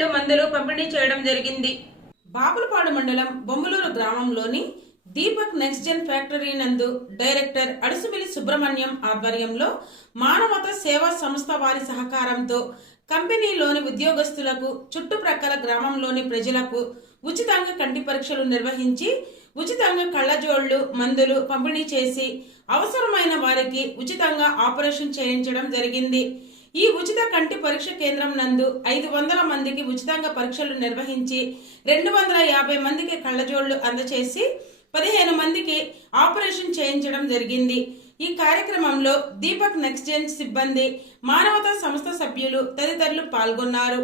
కళ్ళజోళ్లు మందులు పంపిణీ చేయడం జరిగింది. బాపులపాడు మండలం బొమ్మలూరు గ్రామంలోని దీపక్ నెక్స్ట్ జెన్ ఫ్యాక్టరీ నందు డైరెక్టర్ అడుసుమిలి సుబ్రహ్మణ్యం ఆధ్వర్యంలో మానవతా సేవా సంస్థ వారి సహకారంతో కంపెనీలోని ఉద్యోగస్తులకు చుట్టుప్రక్కల గ్రామంలోని ప్రజలకు ఉచితంగా కంటి పరీక్షలు నిర్వహించి ఉచితంగా కళ్ళజోళ్లు మందులు పంపిణీ చేసి అవసరమైన వారికి ఉచితంగా ఆపరేషన్ చేయించడం జరిగింది. ఈ ఉచిత కంటి పరీక్ష కేంద్రం నందు 500 మందికి ఉచితంగా పరీక్షలు నిర్వహించి 250 మందికి కళ్ళజోళ్లు అందచేసి 15 మందికి ఆపరేషన్ చేయించడం జరిగింది. ఈ కార్యక్రమంలో దీపక్ నెక్స్ట్ జెన్ సిబ్బంది, మానవతా సంస్థ సభ్యులు తదితరులు పాల్గొన్నారు.